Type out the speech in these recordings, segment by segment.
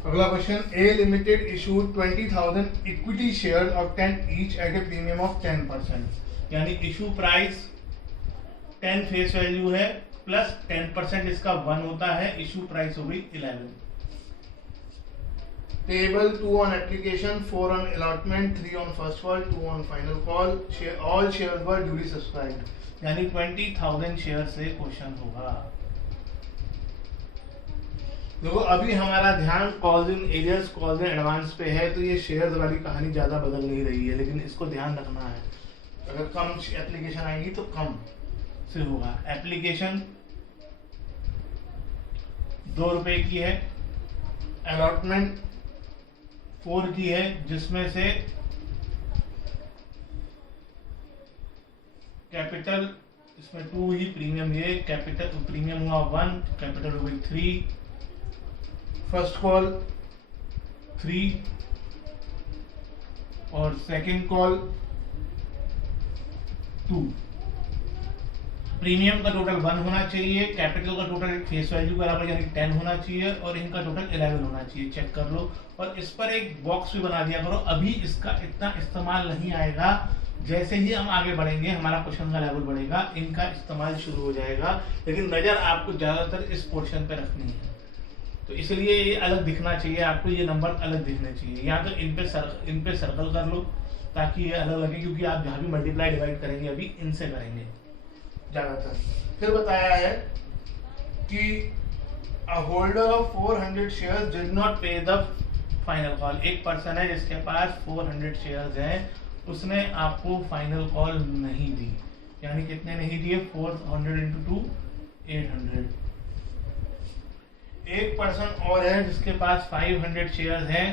अगला question, A limited issued 20,000 equity share of 10 each eight A premium of 10%। यानी issue price 10 face value है plus 10% इसका 1 होता है, इशू प्राइस हो गई 11। Payable 2 on application, 4 on allotment, 3 on first call, 2 on final call. All shares were duly subscribed. यानी 20,000 share से question होगा। देखो अभी हमारा ध्यान calls in arrears calls in advance पे है, तो ये शेयर्स वाली कहानी ज्यादा बदल नहीं रही है, लेकिन इसको ध्यान रखना है। अगर कम एप्लीकेशन आएगी तो कम से होगा। एप्लीकेशन 2 रुपए की है, अलॉटमेंट 4 की है, जिसमें से कैपिटल इसमें 2 ही, प्रीमियम ये कैपिटल प्रीमियम हुआ 1, कैपिटल हो गई 3, फर्स्ट कॉल 3 और सेकंड कॉल 2। प्रीमियम का टोटल 1 होना चाहिए, कैपिटल का टोटल फेस वैल्यू बराबर यानी 10 होना चाहिए और इनका टोटल 11 होना चाहिए। चेक कर लो और इस पर एक बॉक्स भी बना दिया करो। अभी इसका इतना इस्तेमाल नहीं आएगा, जैसे ही हम आगे बढ़ेंगे हमारा क्वेश्चन का लेवल बढ़ेगा, इनका इस्तेमाल शुरू हो जाएगा, लेकिन नजर आपको ज्यादातर इस पोर्शन पे रखनी है। तो इसलिए ये अलग दिखना चाहिए आपको, ये नंबर अलग दिखने चाहिए। या तो इन पे सर्कल कर लो ताकि ये अलग लगे, क्योंकि आप जहां भी मल्टीप्लाई डिवाइड करेंगे अभी इनसे करेंगे ज्यादातर। फिर बताया है कि a holder of 400 shares did not pay the final call. एक पर्सन है जिसके पास 400 शेयर्स हैं, उसने आपको फाइनल कॉल नहीं दी। यानी कितने नहीं दिए? 400 इंटू 2 800। एक पर्सन और है जिसके पास 500 शेयर्स हैं,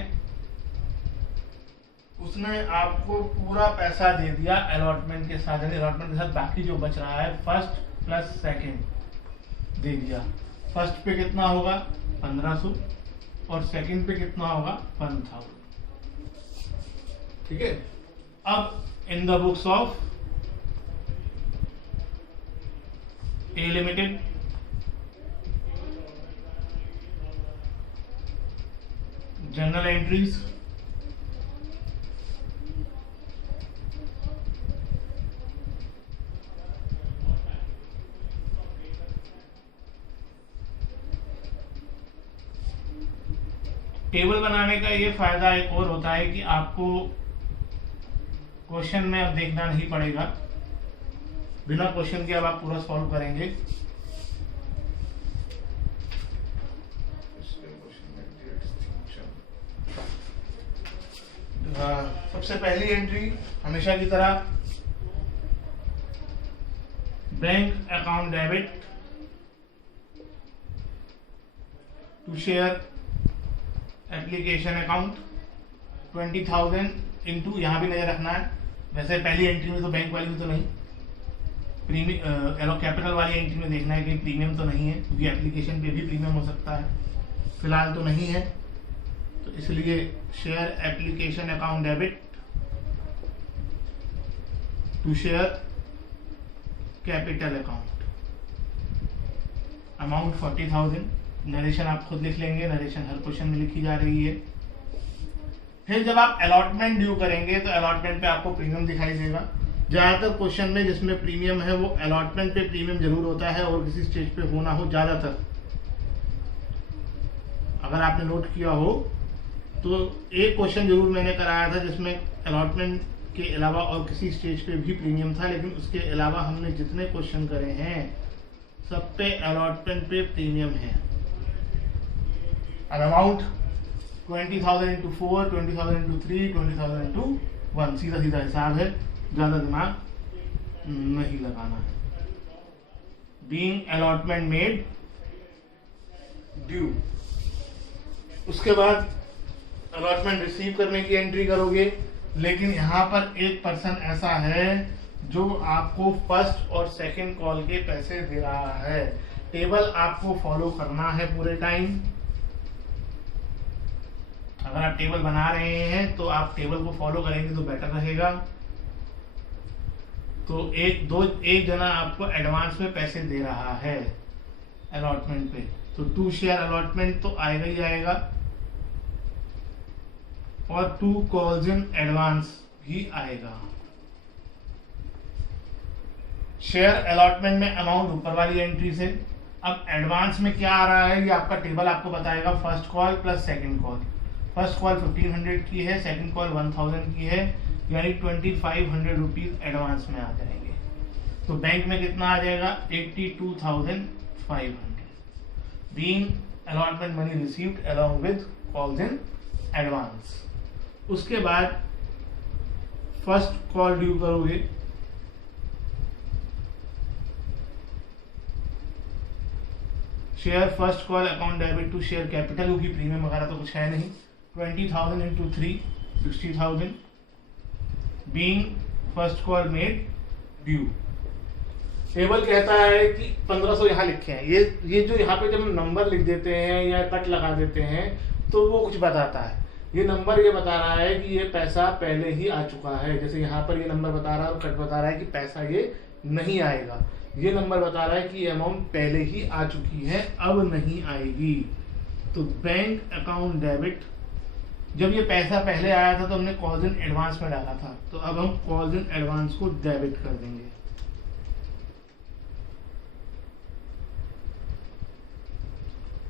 उसने आपको पूरा पैसा दे दिया अलॉटमेंट के साथ, यानी अलॉटमेंट के साथ बाकी जो बच रहा है फर्स्ट प्लस सेकंड दे दिया। फर्स्ट पे कितना होगा? 1500 और सेकंड पे कितना होगा? 1000। ठीक है। अब in the books of A limited general entries table बनाने का ये फायदा एक और होता है कि आपको क्वेश्चन में अब देखना नहीं पड़ेगा, बिना क्वेश्चन के अब आप पूरा सॉल्व करेंगे। सबसे पहली एंट्री हमेशा की तरह bank account debit to share application account 20,000 into, यहां भी नजर रखना है। वैसे पहली एंट्री में तो बैंक वाली में तो नहीं, प्रीमियम कैपिटल वाली एंट्री में देखना है कि प्रीमियम तो नहीं है, क्योंकि एप्लीकेशन पे भी प्रीमियम हो सकता है, फिलहाल तो नहीं है। तो इसलिए share application account debit to share capital account, amount 40,000। Narration आप खुद लिख लेंगे, नरेशन हर क्वेश्चन में लिखी जा रही है। फिर जब आप अलॉटमेंट ड्यू करेंगे तो अलॉटमेंट पे आपको प्रीमियम दिखाई देगा। ज्यादातर क्वेश्चन में जिसमें प्रीमियम है वो अलॉटमेंट पे प्रीमियम जरूर होता है, और किसी स्टेज पे होना हो ज्यादातर, अगर आपने नोट किया हो तो एक क्वेश्चन जरूर मैंने कराया था जिसमें अलॉटमेंट के अलावा और किसी स्टेज पे भी प्रीमियम था, लेकिन उसके अलावा हमने जितने क्वेश्चन करे हैं सब पे अलॉटमेंट पे प्रीमियम है। और अमाउंट 20,000 इंटू 4, 20,000 इंटू 3, 20,000 इंटू 1, सीधा सीधा हिसाब है, ज्यादा दिमाग नहीं लगाना है। बीइंग अलॉटमेंट मेड ड्यू, उसके बाद अलॉटमेंट रिसीव करने की एंट्री करोगे। लेकिन यहाँ पर एक पर्सन ऐसा है जो आपको फर्स्ट और सेकंड कॉल के पैसे दे रहा है। टेबल आपको फॉलो करना है पूरे टाइम। अगर आप टेबल बना रहे हैं तो आप टेबल को फॉलो करेंगे तो बेटर रहेगा। तो एक जना आपको एडवांस में पैसे दे रहा है अलॉटमेंट पे, तो 2 शेयर अलॉटमेंट तो आएगा ही आएगा। और 2 कॉल्स इन एडवांस भी आएगा। शेयर अलॉटमेंट में अमाउंट ऊपर वाली एंट्री से। अब एडवांस में क्या आ रहा है, ये आपका टेबल आपको बताएगा। First call plus second call. First call 1500 की है, सेकंड कॉल 1000 की है, यानी 2500 रुपीज एडवांस में आ जाएंगे। तो बैंक में कितना आ जाएगा, 82,500 being allotment money received along with calls in advance. उसके बाद फर्स्ट कॉल ड्यू करोगे, share first call account debit to share capital, क्योंकि प्रीमियम वगैरह तो कुछ है नहीं। 20,000 into 3 60,000 being first call made due. Table कहता है कि 1500 यहाँ लिखे हैं। ये जो यहाँ पे जब हम नंबर लिख देते हैं या कट लगा देते हैं तो वो कुछ बताता है। ये नंबर ये बता रहा है कि ये पैसा पहले ही आ चुका है। जैसे यहाँ पर ये नंबर बता रहा है और कट बता रहा है कि पैसा ये नहीं आएगा। ये नंबर बता रहा है कि ये अमाउंट पहले ही आ चुकी है, अब नहीं आएगी। तो बैंक अकाउंट डेबिट, जब ये पैसा पहले आया था तो हमने कॉल्स इन एडवांस में डाला था, तो अब हम कॉल्स इन एडवांस को डेबिट कर देंगे।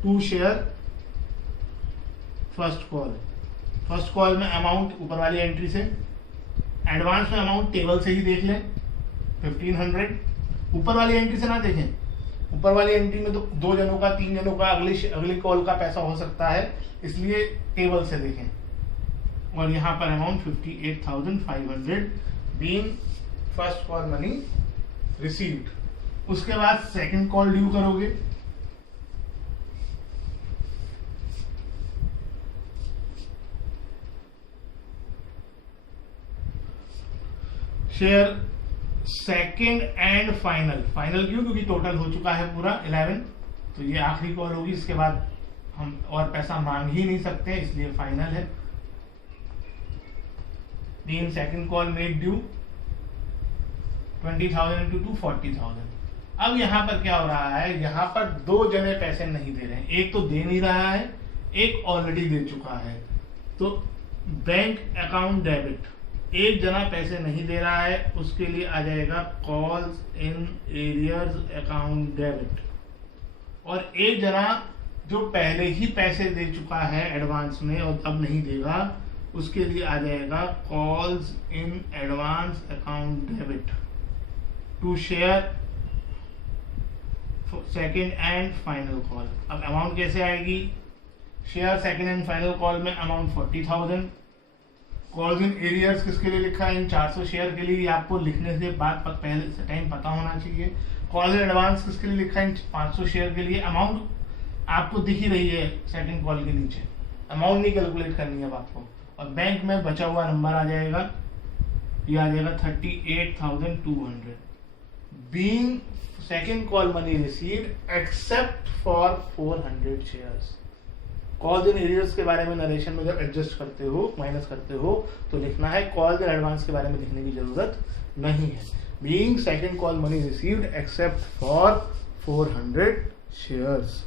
To share first call. First call में अमाउंट ऊपर वाली एंट्री से, एडवांस में अमाउंट टेबल से ही देख लें 1500। ऊपर वाली एंट्री से ना देखें, ऊपर वाली एंट्री में तो 2 जनों का 3 जनों का अगली कॉल का पैसा हो सकता है, इसलिए टेबल से देखें। और यहाँ पर amount 58,500 being first call money received. उसके बाद सेकंड कॉल ड्यू करोगे, share second and final. Final क्यों, क्योंकि टोटल हो चुका है पूरा 11, तो ये आखिरी कॉल होगी। इसके बाद हम और पैसा मांग ही नहीं सकते, इसलिए फाइनल है। Being second call made due 20,000 into 2 40,000। अब यहाँ पर क्या हो रहा है, यहाँ पर 2 जने पैसे नहीं दे रहे हैं। एक तो दे नहीं रहा है, एक ऑलरेडी दे चुका है। तो बैंक अकाउंट डेबिट, एक जना पैसे नहीं दे रहा है, उसके लिए आ जाएगा calls in arrears account debit. और एक जना जो पहले ही पैसे दे चुका है एडवांस में और अब नहीं देगा, उसके लिए आ जाएगा calls in advance account debit to share second and final call. अब अमाउंट कैसे आएगी, share second and final call में अमाउंट 40,000। कॉल्स इन एरियर्स किसके लिए लिखा है, इन 400 शेयर के लिए। आपको लिखने से बाद पहले से टाइम पता होना चाहिए। कॉल्स इन एडवांस किसके लिए लिखा है, इन 500 शेयर के लिए। अमाउंट आपको दिख ही रही है सेकंड कॉल के नीचे, अमाउंट नहीं कैलकुलेट करनी है आपको। और बैंक में बचा हुआ नंबर आ जाएगा, ये आ जाएगा 38,200 being second call money received except for 400 shares. Calls in arrears के बारे में नरेशन में जब एडजस्ट करते हो, माइनस करते हो, तो लिखना है कॉल्स इन एडवांस के बारे में लिखने की जरूरत नहीं है। Being second call money received except for 400 shares.